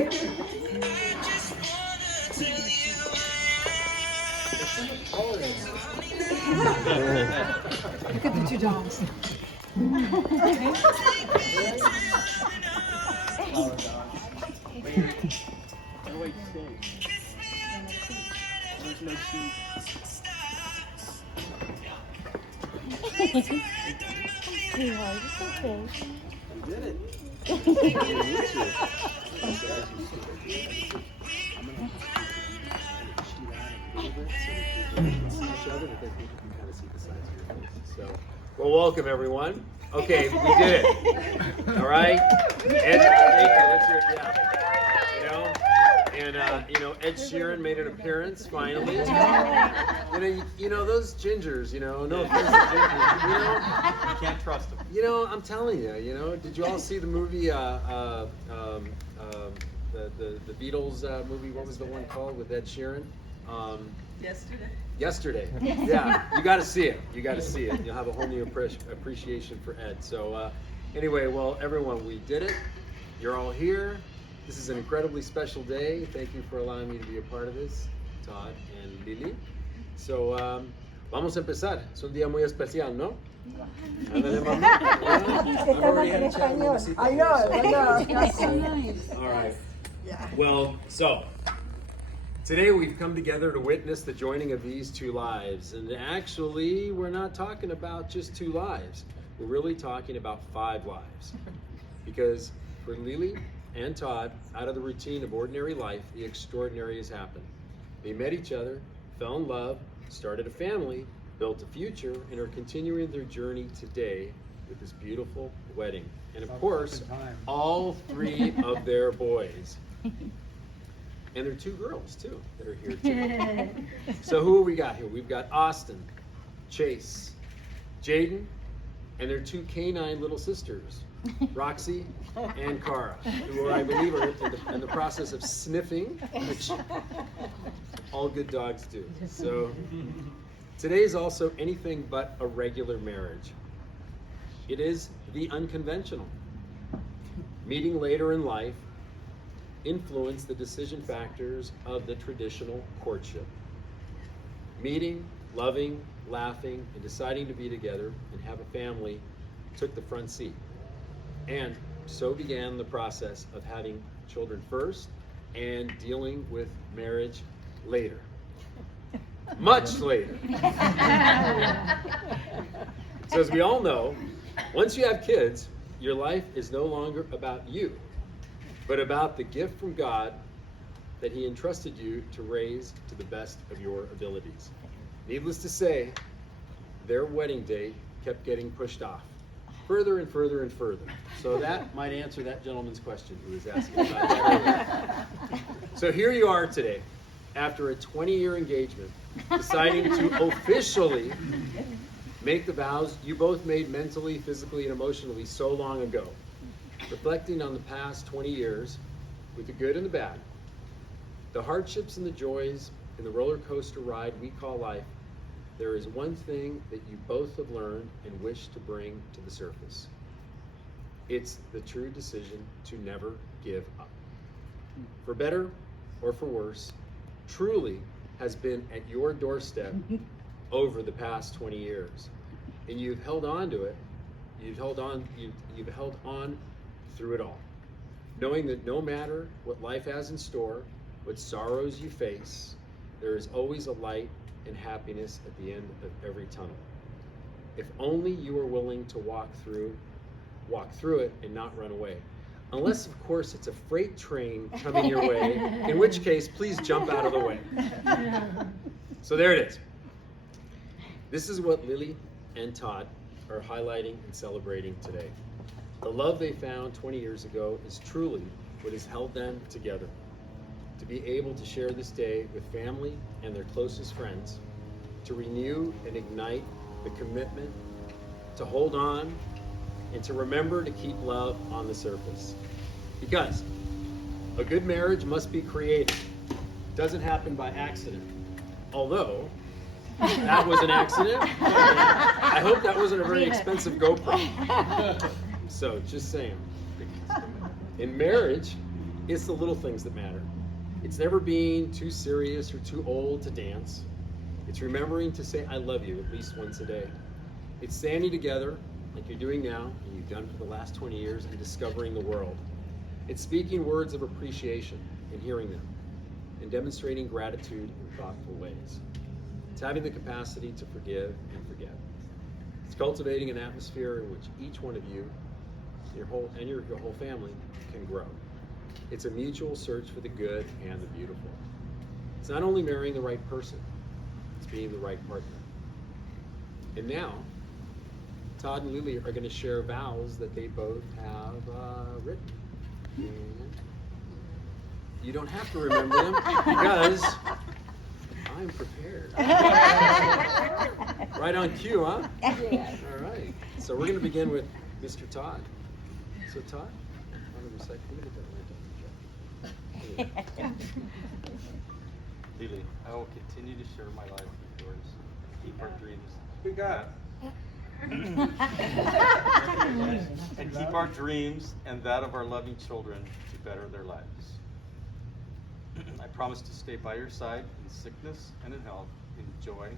Look at the two dogs. Wait, stay. There's no seat. Sweetheart, it's okay. You did it. Well, welcome everyone. Okay, we did it. All right. Ed, thank you. Let's hear it. Yeah. Ed Sheeran made an appearance finally. You know those gingers. No offense to gingers. You can't trust them. I'm telling you. Did you all see the movie? The Beatles movie. What was the one called with Ed Sheeran? Yesterday. Yeah, you got to see it. You'll have a whole new appreciation for Ed. So anyway, well, everyone, we did it. You're all here. This is an incredibly special day. Thank you for allowing me to be a part of this, Todd and Lili. So vamos a empezar. Es un día muy especial, ¿no? Ándale, mamá. I've already had a chat with Missy. I know. All right. Well, so today we've come together to witness the joining of these two lives. And actually, we're not talking about just two lives. We're really talking about 5 lives. Because for Lili and Todd, out of the routine of ordinary life, the extraordinary has happened. They met each other, fell in love, started a family, built a future, and are continuing their journey today with this beautiful wedding. And of course, all 3 of their boys. And there are 2 girls too that are here too. So who we got here? We've got Austin, Chase, Jaden, and their 2 canine little sisters, Roxy and Cara, who are, I believe, are in the process of sniffing, which all good dogs do. So today is also anything but a regular marriage. It is the unconventional. Meeting later in life influence the decision factors of the traditional courtship. Meeting, loving, laughing, and deciding to be together and have a family took the front seat. And so began the process of having children first and dealing with marriage later. Much later. So as we all know, once you have kids, your life is no longer about you, but about the gift from God that He entrusted you to raise to the best of your abilities. Needless to say, their wedding date kept getting pushed off further and further and further. So that might answer that gentleman's question who was asking about that earlier. So here you are today, after a 20-year engagement, deciding to officially make the vows you both made mentally, physically, and emotionally so long ago. Reflecting on the past 20 years, with the good and the bad, the hardships and the joys in the roller coaster ride we call life, there is one thing that you both have learned and wish to bring to the surface. It's the true decision to never give up. For better or for worse, truly has been at your doorstep over the past 20 years. And you've held on to it. You've held on through it all. Knowing that no matter what life has in store, what sorrows you face, there is always a light and happiness at the end of every tunnel. If only you are willing to walk through it and not run away. Unless, of course, it's a freight train coming your way, in which case, please jump out of the way. So there it is. This is what Lili and Todd are highlighting and celebrating today. The love they found 20 years ago is truly what has held them together. To be able to share this day with family and their closest friends, to renew and ignite the commitment, to hold on, and to remember to keep love on the surface. Because a good marriage must be created. It doesn't happen by accident. Although, that was an accident. I hope that wasn't a very expensive GoPro. So, just saying. In marriage, It's the little things that matter. It's never being too serious or too old to dance. It's remembering to say I love you at least once a day. It's standing together like you're doing now and you've done for the last 20 years and discovering the world. It's speaking words of appreciation and hearing them and demonstrating gratitude in thoughtful ways. It's having the capacity to forgive and forget. It's cultivating an atmosphere in which each one of you, your whole family, can grow. It's a mutual search for the good and the beautiful. It's not only marrying the right person, it's being the right partner. And now, Todd and Lili are going to share vows that they both have written. And you don't have to remember them because I'm prepared. Right on cue, huh? Yeah. All right. So we're going to begin with Mr. Todd. So Todd, hold on a second. Let me get that right down. Lili, I will continue to share my life with yours. Keep our dreams. We got. And keep our dreams and that of our loving children to better their lives. I promise to stay by your side in sickness and in health, in joy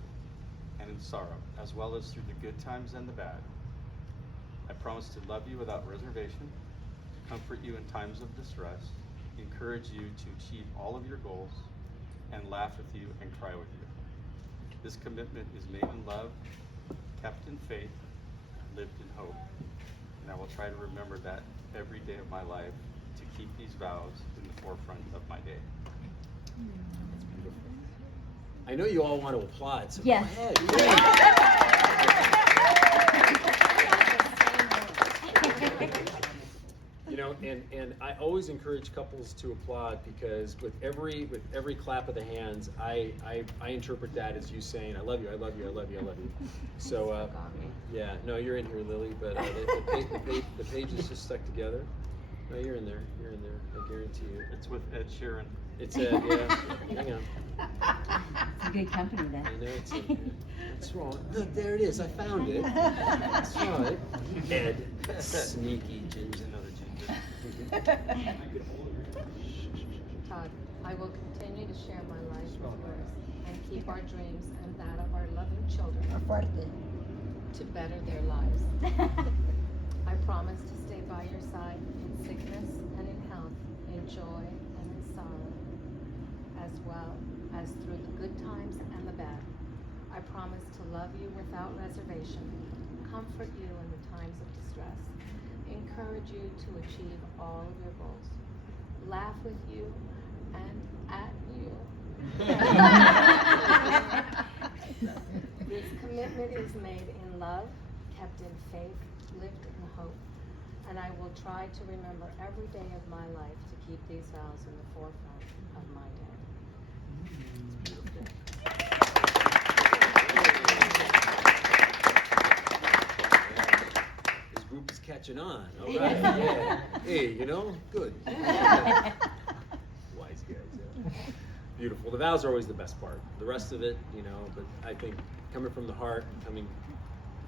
and in sorrow, as well as through the good times and the bad. I promise to love you without reservation, comfort you in times of distress, encourage you to achieve all of your goals, and laugh with you and cry with you. This commitment is made in love, kept in faith, lived in hope, and I will try to remember that every day of my life to keep these vows in the forefront of my day. That's beautiful. I know you all want to applaud, so Yes. go ahead. You know, and I always encourage couples to applaud because with every clap of the hands, I interpret that as you saying, I love you, I love you, I love you, I love you. So, yeah, no, you're in here, Lili, but the pages just stuck together. No, you're in there, I guarantee you. It's with Ed Sheeran. It's Ed, yeah, hang on. It's a good company then. I know it's in here. That's wrong. Look, there it is, I found it. That's right. Ed, sneaky ginger. Another ginger. Todd, I will continue to share my life with yours and keep our dreams and that of our loving children to better their lives. I promise to stay by your side in sickness and in health, in joy and in sorrow, as well as through the good times and the bad. I promise to love you without reservation, comfort you in the times of distress, encourage you to achieve all of your goals, laugh with you and at you. This commitment is made in love, kept in faith, lived in hope, and I will try to remember every day of my life to keep these vows in the forefront of my day. This group is catching on. All right. Yeah. Hey, you know, good. Wise guys. Yeah. Beautiful. The vows are always the best part. The rest of it, you know, but I think coming from the heart and coming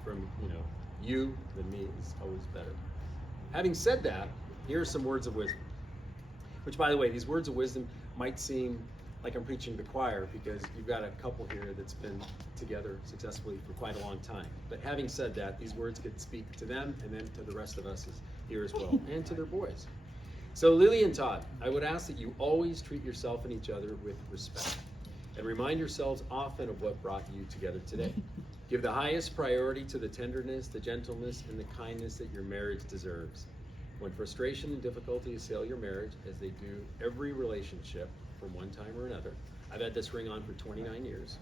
from, you know, you than me is always better. Having said that, here are some words of wisdom. Which, by the way, these words of wisdom might seem like I'm preaching to the choir because you've got a couple here that's been together successfully for quite a long time. But having said that, these words could speak to them and then to the rest of us here as well, and to their boys. So Lili and Todd, I would ask that you always treat yourself and each other with respect and remind yourselves often of what brought you together today. Give the highest priority to the tenderness, the gentleness, and the kindness that your marriage deserves. When frustration and difficulty assail your marriage, as they do every relationship from one time or another. I've had this ring on for 29 years.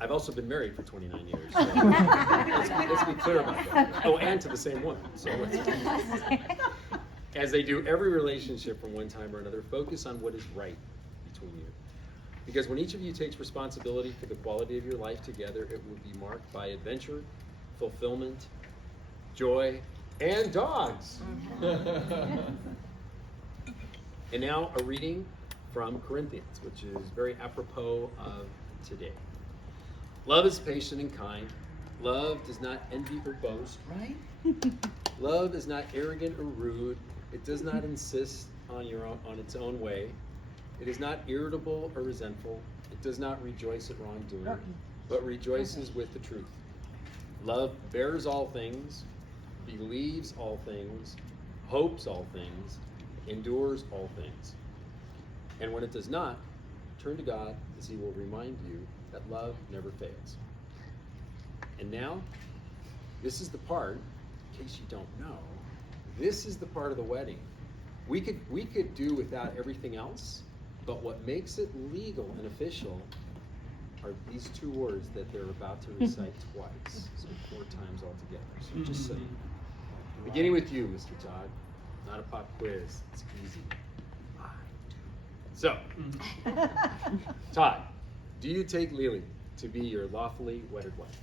I've also been married for 29 years. So let's be clear about that. Oh, and to the same woman. So as they do every relationship from one time or another, focus on what is right between you. Because when each of you takes responsibility for the quality of your life together, it will be marked by adventure, fulfillment, joy, and dogs. And now a reading from Corinthians, which is very apropos of today. Love is patient and kind. Love does not envy or boast. Right? Love is not arrogant or rude. It does not insist on its own way. It is not irritable or resentful. It does not rejoice at wrongdoing, but rejoices with the truth. Love bears all things, believes all things, hopes all things, endures all things. And when it does not, turn to God, as He will remind you that love never fails. And now, this is the part, in case you don't know, this is the part of the wedding. We could do without everything else, but what makes it legal and official are these two words that they're about to recite twice, so 4 times altogether. So just so you know. Beginning with you, Mr. Todd. Not a pop quiz. It's easy. So, Todd, do you take Lili to be your lawfully wedded wife?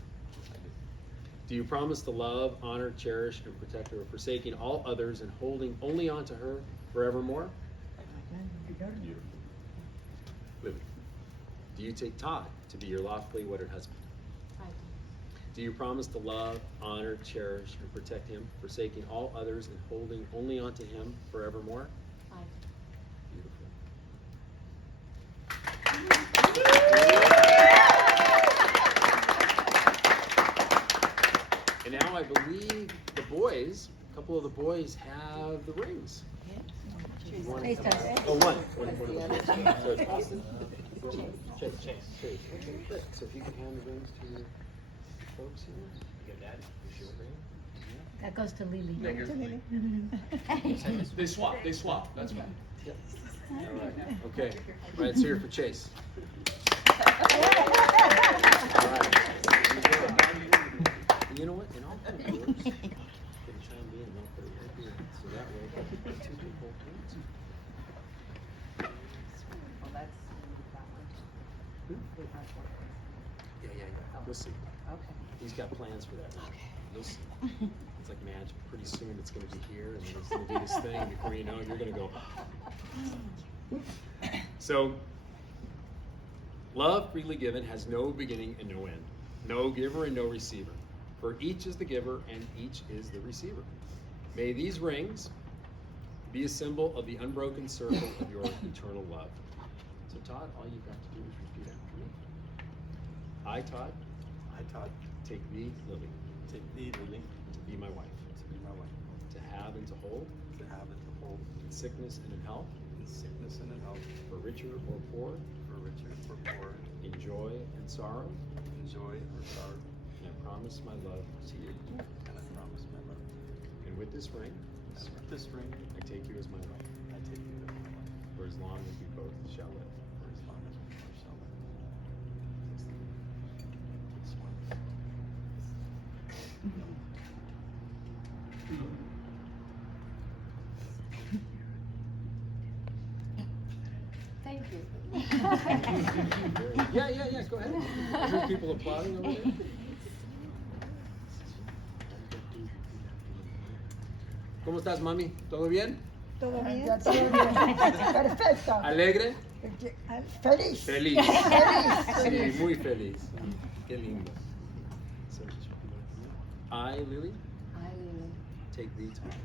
Do you promise to love, honor, cherish, and protect her, forsaking all others and holding only on to her forevermore? Beautiful. Lili, do you take Todd to be your lawfully wedded husband? I do. Do you promise to love, honor, cherish, and protect him, forsaking all others and holding only on to him forevermore? I do. And now I believe the boys, a couple of the boys have the rings. One, Chase does it. oh, one of the boys. So it's Austin. Chase. Okay. So if you can hand the rings to your folks here. You got that? Is your ring? That goes to Lili. They swap, that's fine. Yep. All right. Okay. All right, it's here for Chase. All right. You know what? In all kind of works, can chime in and I'll put it right here. So that way, 2 people. Yeah. We'll see. Okay. He's got plans for that. Okay. You'll see. It's like magic. Pretty soon it's going to be here, and then it's going to do this thing. Before you know it, you're going to go. So, love freely given has no beginning and no end, no giver and no receiver. For each is the giver and each is the receiver. May these rings be a symbol of the unbroken circle of your eternal love. So Todd, all you've got to do is repeat after me. I, Todd, take thee, Lili, to be my wife, to have and to hold, in sickness and in health, for richer or poor, in joy and sorrow, and I promise my love to you. And with this ring, I take you as my wife, for as long as we both shall live. Thank you. Yeah, go ahead. I heard people applauding over there. ¿Cómo estás, mami? ¿Todo bien? Todo bien. Perfecto. ¿Alegre? Feliz. Feliz. Sí, muy feliz. Qué lindo. So, I, Lili, I, Lili, take thee, Todd,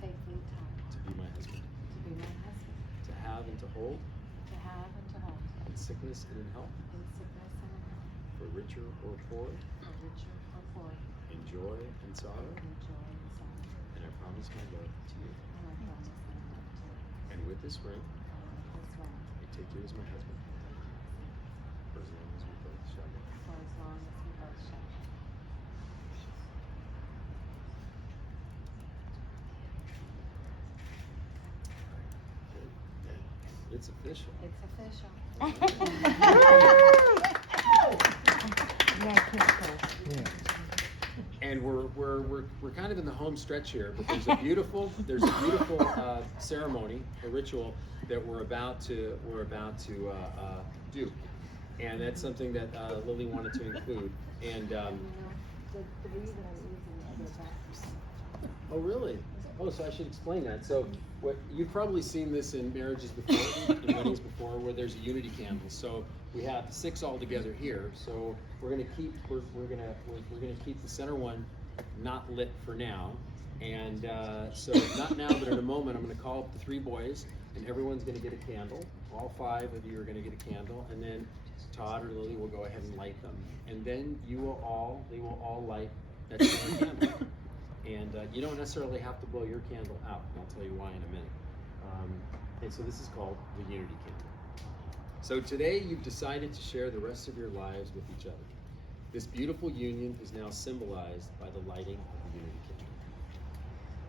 take thee, Todd, to be my husband, to be my husband, to have and to hold, to have and to hold, in sickness and in health, in sickness and in health, for richer or poor, for richer or poor, in joy and sorrow, in joy and sorrow. and I promise my love to you. And I promise my love to you. And with this ring, And with this ring, I take you as my husband, for as long as we both shall live. for as long as we both shall live. It's official. It's official. And we're kind of in the home stretch here, but there's a beautiful ceremony, a ritual that we're about to do, and that's something that Lili wanted to include. And The reason I'm using the back. oh, really? Oh, so I should explain that. So, what you've probably seen this in marriages before, in weddings before, where there's a unity candle. So we have 6 all together here. So we're gonna keep the center one not lit for now, And so not now, but in a moment, I'm going to call up the 3 boys, and everyone's going to get a candle. All 5 of you are going to get a candle, and then Todd or Lili will go ahead and light them. And then they will all light that same candle. And you don't necessarily have to blow your candle out. I'll tell you why in a minute. And so this is called the Unity Candle. So today you've decided to share the rest of your lives with each other. This beautiful union is now symbolized by the lighting of the Unity Candle.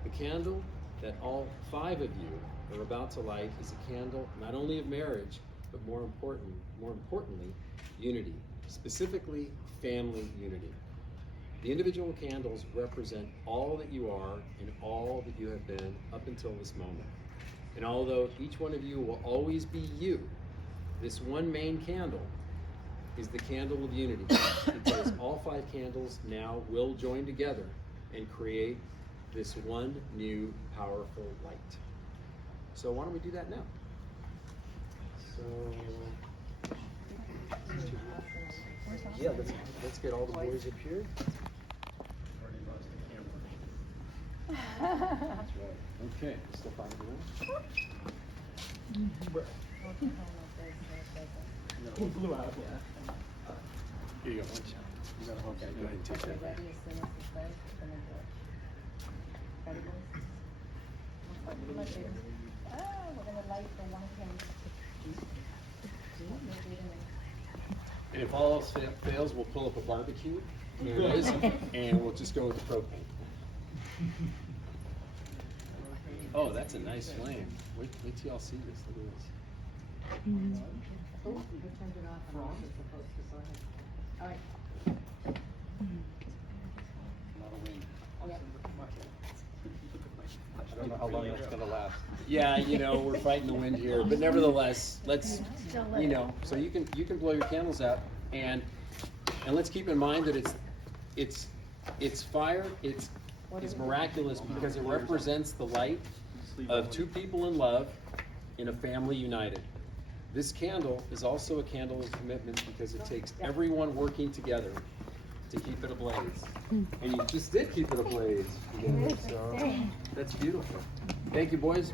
The candle that all 5 of you are about to light is a candle not only of marriage, but more importantly, unity, specifically family unity. The individual candles represent all that you are and all that you have been up until this moment. And although each one of you will always be you, this one main candle is the candle of unity, because all 5 candles now will join together and create this one new powerful light. So why don't we do that now? So yeah, let's get all the boys up here. That's right. Okay, Stefan, It blew out, yeah. here you go. Okay, go ahead and take that. Ready as soon as it says, then we do it. Ready, boys? We're gonna light the one candle. And if all else fails, we'll pull up a barbecue. There it is, and we'll just go with the propane. Oh, that's a nice flame. Wait till y'all see this. Look at this. Oh, we turned it off and off, it's supposed to, go ahead. All right. I don't know how long that's gonna last. Yeah, you know, we're fighting the wind here, but nevertheless, let's, you know, so you can blow your candles out, and let's keep in mind that it's fire, it's miraculous because it represents the light of 2 people in love in a family united. This candle is also a candle of commitment because it takes everyone working together to keep it ablaze. And you just did keep it ablaze together, so that's beautiful. Thank you, boys.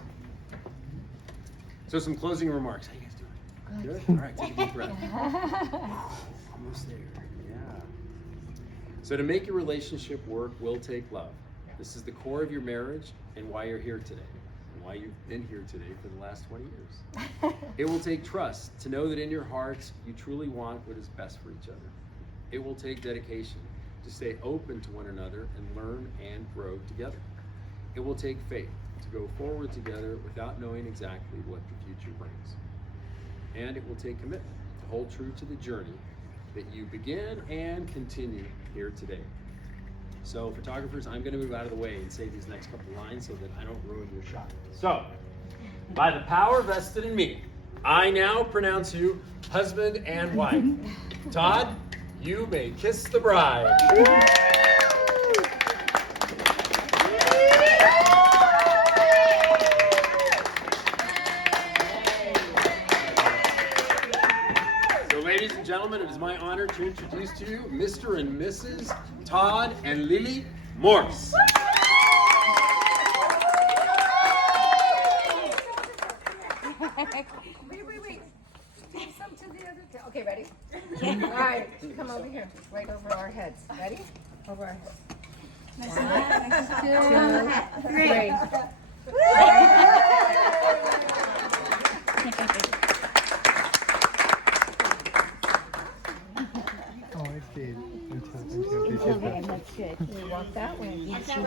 So some closing remarks. How you guys doing? Good? All right, take a deep breath. Almost there, yeah. So to make your relationship work will take love. This is the core of your marriage and why you're here today, and why you've been here today for the last 20 years. It will take trust to know that in your hearts you truly want what is best for each other. It will take dedication to stay open to one another and learn and grow together. It will take faith to go forward together without knowing exactly what the future brings. And it will take commitment to hold true to the journey that you begin and continue here today. So photographers, I'm going to move out of the way and say these next couple lines so that I don't ruin your shot. So, by the power vested in me, I now pronounce you husband and wife. Todd, you may kiss the bride. So ladies and gentlemen, it is my honor to introduce to you Mr. and Mrs. Todd and Lili Morse. Wait. Take some to the other. Okay, ready? All right, come over here, right over our heads. Ready? Over our heads. 1, 2, 3. Oh, I see. Okay, that's good. You walk that way. Yes, you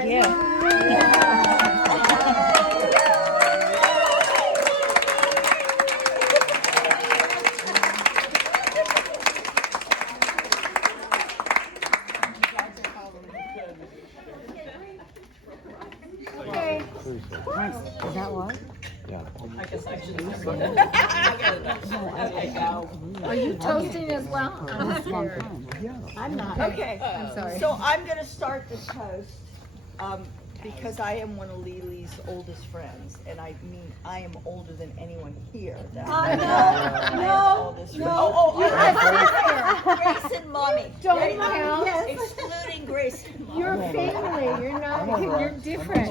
Is that what? Yeah. Are you toasting as well? I'm scared. I'm not. Okay, I'm sorry. so I'm gonna start the toast. because I am one of Lili's oldest friends, and I mean, I am older than anyone here. That I know. I am the oldest friend. Grace and Mommy. Don't Grace- count. yes, excluding Grace and Mommy. You're family. You're not. You're different.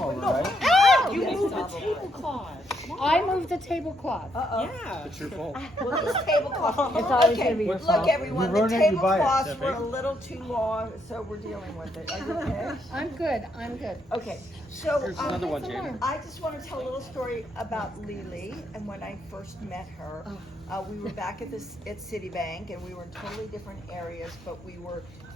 You moved the tablecloth. I moved the tablecloth. Yeah. It's your fault. Well, this tablecloth. It's always Okay, gonna be your look, fault. everyone, the tablecloths were a little too long, so we're dealing with it. Are you okay? I'm good. I'm good. Okay, so Here's another one, Jamie. I just want to tell a little story about Lili and when I first met her. We were back at Citibank, and we were in totally different areas, but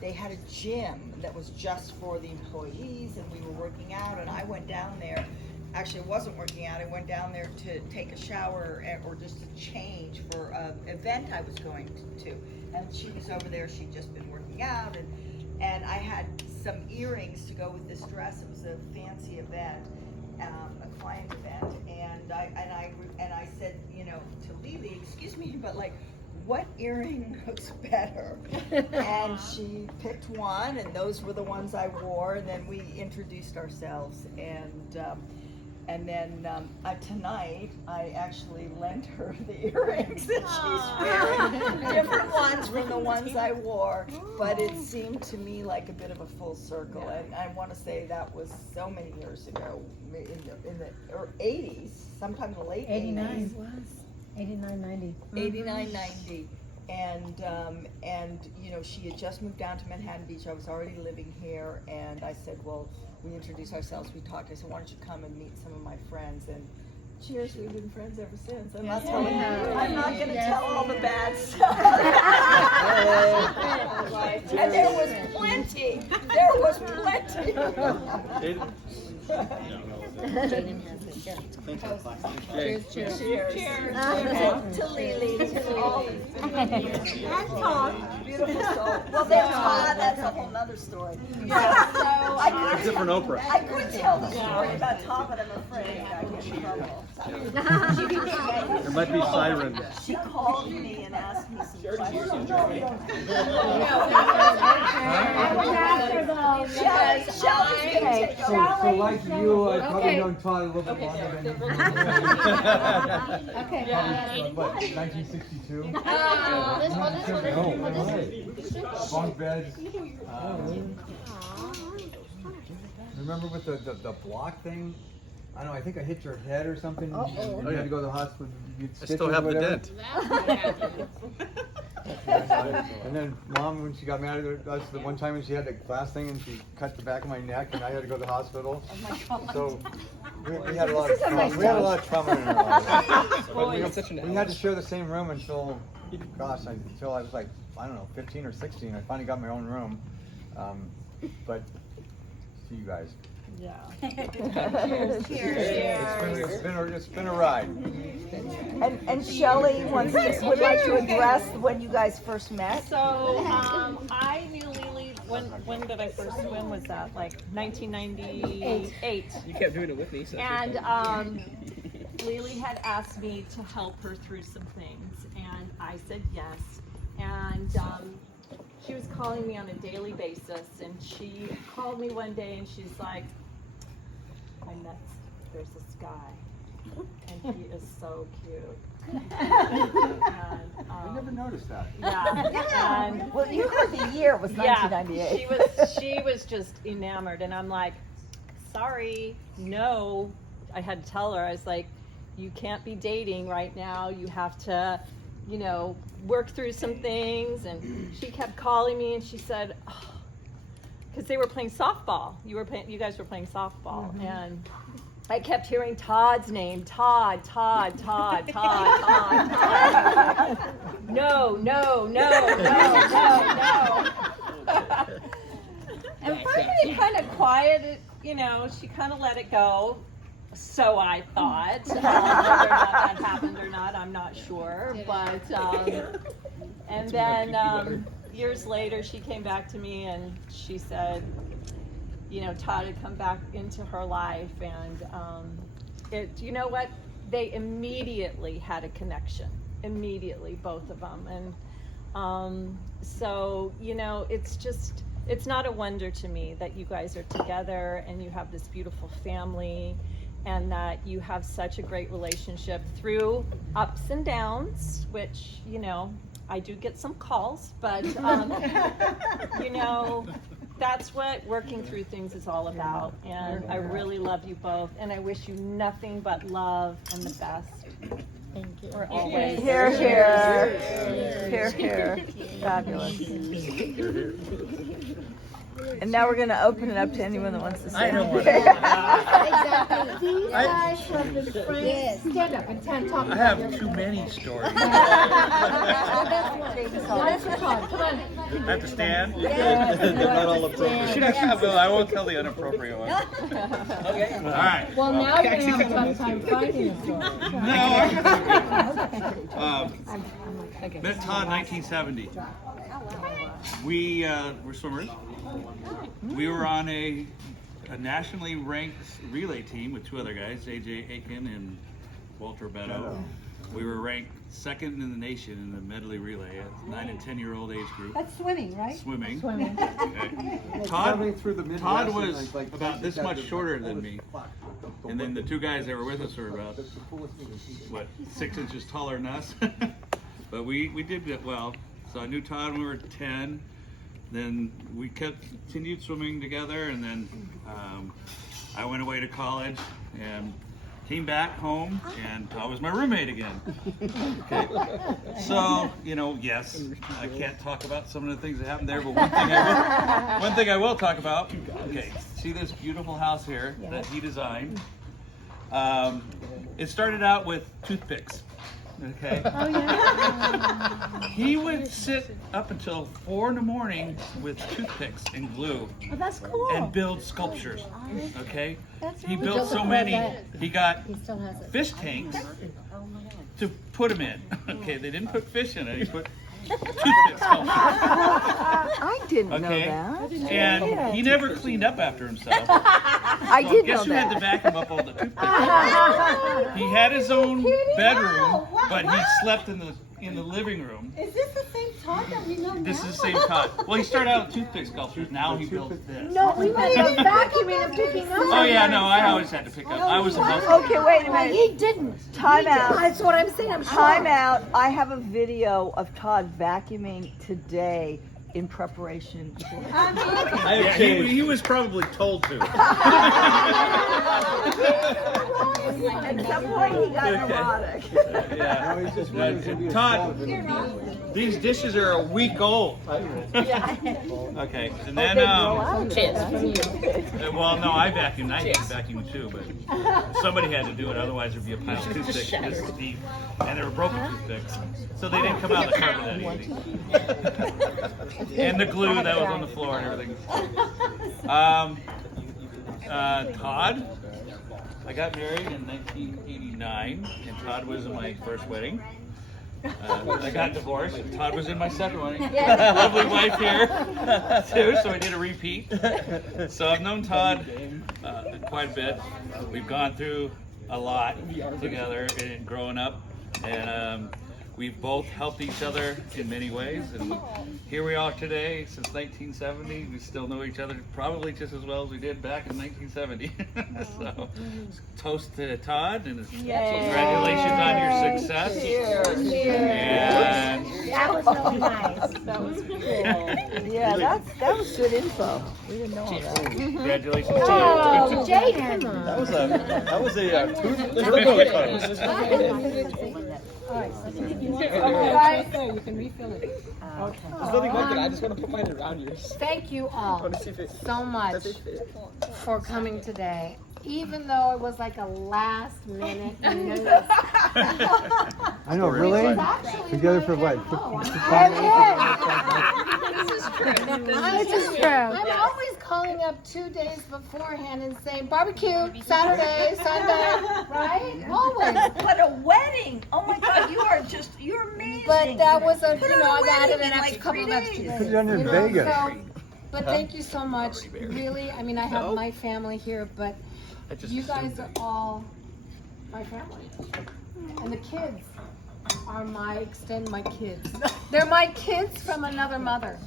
they had a gym that was just for the employees, and we were working out, and I went down there. Actually, I wasn't working out. I went down there to take a shower or just to change for an event I was going to. And she was over there. She'd just been working out, and I had some earrings to go with this dress. It was a fancy event, a client event, and I said, to Lili, excuse me, but like, what earring looks better? And she picked one, and those were the ones I wore. And then we introduced ourselves, and then tonight I actually lent her the earrings that she's wearing, different ones from the ones I wore. But it seemed to me like a bit of a full circle, and I want to say that was so many years ago, in the 80s, sometime in the late 80s. 89, 90. 89, 90. And she had just moved down to Manhattan Beach. I was already living here, and I said, well, we introduced ourselves, we talked. I said, why don't you come and meet some of my friends? And cheers, we've been friends ever since. I'm not telling you. I'm not going to tell all the bad stuff. And there was plenty. There was plenty. Cheers, cheers. Cheers. To Lili. To all. And Todd. Beautiful soul. Well, there's Todd. That's a whole nother story. I Different Oprah. I could tell the story about Todd, but I'm afraid I get in trouble. There might be sirens. She called me and asked me some questions. Shelly's gonna take So like you, I probably known Todd a little bit longer than you. Okay. What, 1962? This one. Bunk beds. Remember with the block thing? I don't know, I think I hit your head or something. You had to go to the hospital. I still have the dent. And then Mom, when she got mad at us the one time when she had the glass thing and she cut the back of my neck and I had to go to the hospital. Oh my God. So we had a lot of trauma. We had a lot of trauma in our lives. But we had to share the same room until I was like, I don't know, 15 or 16. I finally got my own room. But see you guys. Yeah. It's been a ride. And Shelly would like to address when you guys first met. So, I knew Lili, when did I first swim? Was that like 1998? You kept doing it with me. So And Lili had asked me to help her through some things, and I said yes. And she was calling me on a daily basis, and she called me one day and she's like, there's this guy, and he is so cute. I never noticed that. Yeah. And Well, you heard the year was 1998. Yeah, she was just enamored, and I'm like, sorry, no. I had to tell her, I was like, you can't be dating right now. You have to, work through some things. And she kept calling me, and she said, because they were playing softball. You guys were playing softball, and I kept hearing Todd's name, Todd. No. And finally it kind of quieted, she kind of let it go. So I thought, whether or not that happened or not, I'm not sure. But, and then years later, she came back to me and she said, Todd had come back into her life, and you know what? They immediately had a connection. Immediately, both of them. And so, it's just, it's not a wonder to me that you guys are together and you have this beautiful family and that you have such a great relationship through ups and downs, which, you know, I do get some calls, but, you know, that's what working through things is all about. And I really love you both, and I wish you nothing but love and the best. Thank you. For always. Here, here. Here, here. Fabulous. And now we're going to open it up to anyone that wants to say I know what. Exactly. These guys have been friends. Stand up and talk I about have your too many stories. Well, that's what Todd. Come on. I have to stand? Not all appropriate. Well, I won't tell the inappropriate one. Okay. All right. Well, now you're gonna have a tough time finding a story. Met Todd 1970. We were swimmers. We were on a nationally ranked relay team with two other guys, AJ Aiken and Walter Beto. We were ranked second in the nation in the medley relay at 9 and 10-year-old age group. That's swimming, right? Swimming. Swimming. Okay. Traveling through the Midwest Todd and, was like, about this like much that. shorter than me. And then the two guys that were with us were about, what, 6 inches taller than us? But we did get well. So I knew Todd when we were 10. Then we continued swimming together, and then I went away to college and came back home, and Todd was my roommate again. Okay. So, you know, yes, I can't talk about some of the things that happened there, but one thing I will talk about. Okay, see this beautiful house here that he designed? It started out with toothpicks. Okay. Oh, yeah. He would sit up until 4 in the morning with toothpicks and glue Well, that's cool. and build sculptures. Okay. That's He really built cool. so many. He got He still has it. fish tanks to put them in. Okay, they didn't put fish in it. He put toothpick sculptures. I didn't know Okay. that. And he never cleaned up after himself. I So did guess know who had to that. vacuum up all the toothpicks? He had his own bedroom, but he slept in the living room. Is this the same Todd that we know now? This is the same Todd. Well, he started out with toothpick sculptures. Now he builds this. No, we meant him vacuuming and picking up. Oh yeah, no, I always had to pick up. I was a house. Okay, wait a minute. He didn't. Time out. That's what I'm saying. I'm Time shocked. out. I have a video of Todd vacuuming today in preparation. Yeah, he was probably told to. At some point he got neurotic. Yeah. No, he's just wondering if he'll be a Todd, solid. these dishes are a week old. Yeah. Okay, and They then grow out. well, no, I vacuumed. I had to vacuum too, but somebody had to do it. Otherwise, there'd be a pile of toothpicks this deep, and they were broken toothpicks, so they didn't come out of the carpet that easy. And the glue that was on the floor and everything. Todd, I got married in 1989, and Todd was in my first wedding. I got divorced, and Todd was in my second wedding. Lovely wife here, too, so I did a repeat. So I've known Todd quite a bit. We've gone through a lot together and growing up, and we've both helped each other in many ways, and here we are today. Since 1970, we still know each other probably just as well as we did back in 1970. So, toast to Todd, and congratulations on your success. And That was really nice. That was cool. Yeah, that was good info. We didn't know all that. congratulations to Oh, Jay, come on. That was a tooth. Guys, You can refill it. you. There's nothing like it. I just want to put mine around yours. Thank you all so much for coming today. Even though it was like a last minute news. I know, really? It was actually Together for really what? hello. This is true. This is true. I'm always calling up 2 days beforehand and saying barbecue, Saturday, Sunday, right? Always. But a wedding! Oh my God, you're amazing. But that was a, Put you on know, a I've added wedding an in extra like couple 3 of extra days. days. Put it on in you know, Vegas. so- But thank you so much. Really, I mean, I have my family here, but you guys are all my family. And the kids. are my kids. They're my kids from another mother.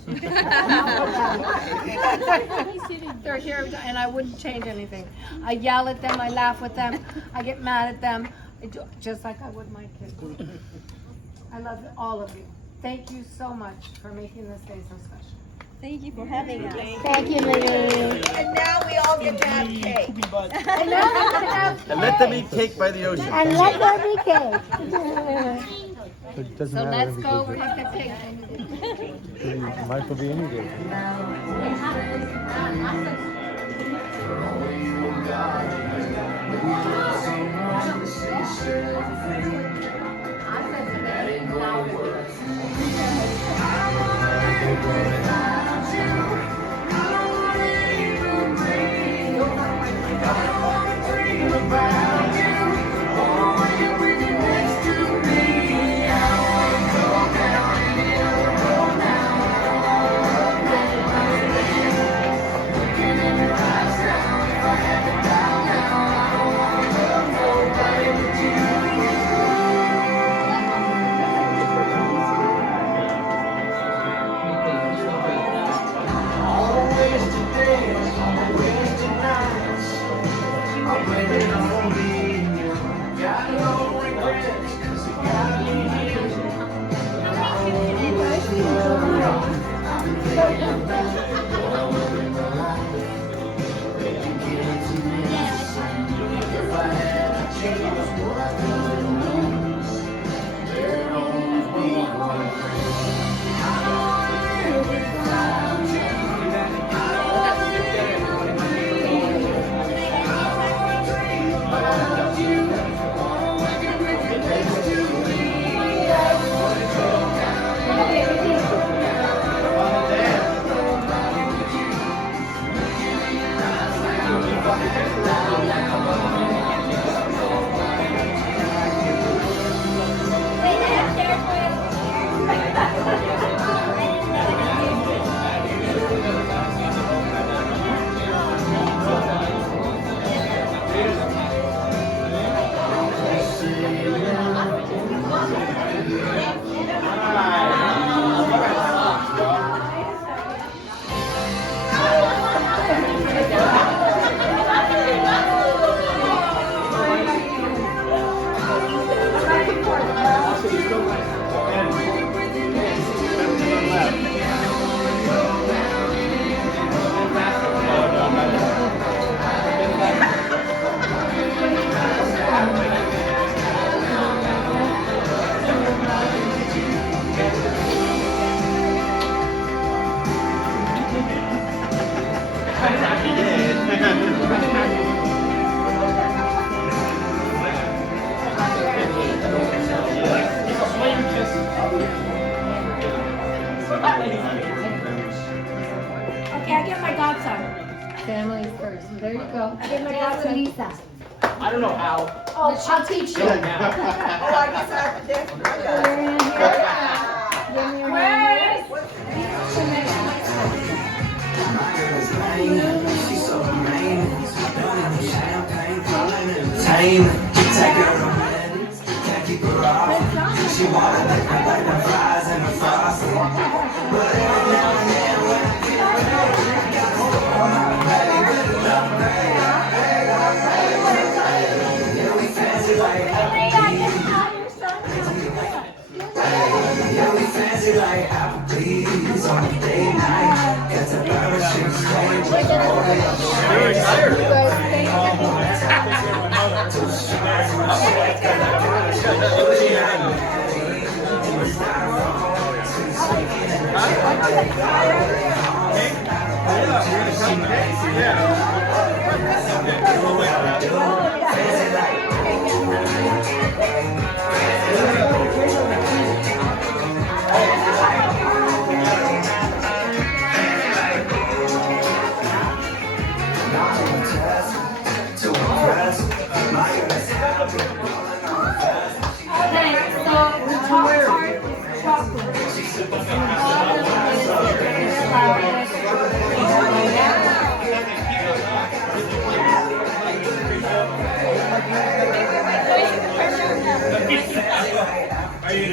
They're here, and I wouldn't change anything. I yell at them, I laugh with them, I get mad at them, just like I would my kids. I love all of you. Thank you so much for making this day so special. Thank you for having us. Thank you, Lili. And now we all get to have cake. And let them eat cake by the ocean. And let there be cake. It doesn't So matter. let's go, we're gonna get cake. It might as well be any day. Okay, I get my godson. Family first. There you go. I get my godson. Lisa. I don't know how. Oh, I'll teach you. Oh, I guess I have to dance with my guy. Give me your hand. She wanted like my fries and the frosting. But every now and then when I feel ready, gotta spoil my baby with a love bag. Yeah, we fancy like yeah, we fancy like Applebee's on a date night. Got the parachute strange with the Very tired. Are you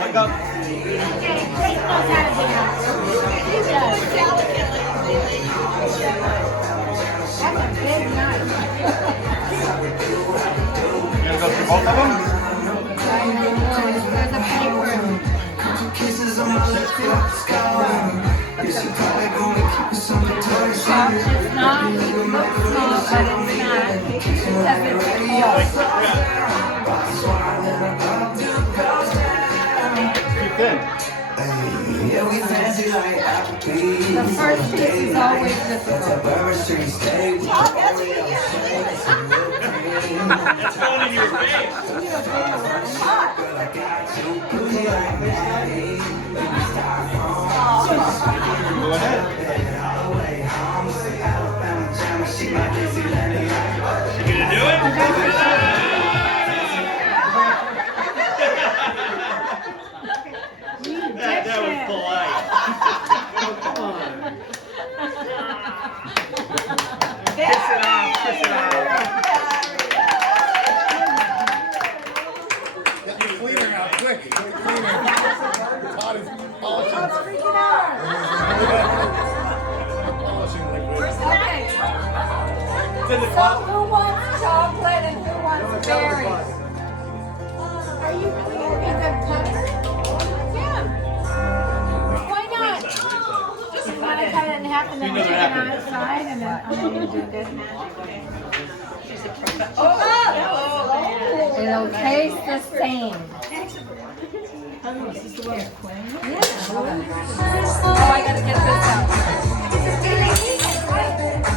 Look up. That's a big night. You gonna go through both of them? There's a paper. Kisses on my lips, let's go. Is she probably gonna keep us on the toy? It's not, it looks small, but it's not. That's a big Too thin. Yeah, we fancy like Applebee's. The first piece is always It's a difficult. Bourbon Street steak. That's going in your face. But I got you, booty like Maddie. Go ahead. You gonna do it? That was polite. Kiss it off, kiss it off. Cleaner now, quick. Get cleaner. Todd is polishing. Okay. It's in the So closet. who wants chocolate and who wants berries? Are you clear? Is it cutter? Yeah. Why not? Just want to cut it in half and then Another take it napkin. on its side and then I'm going to do this. It'll taste the same. Oh, I gotta get this out.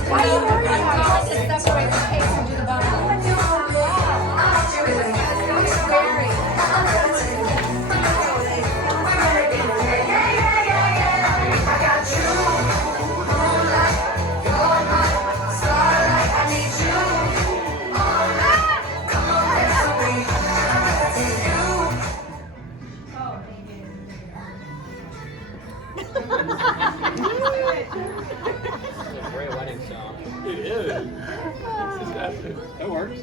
Why are you worried about it? Just separate the cake and do the bottom. Great wedding song. It is. That works.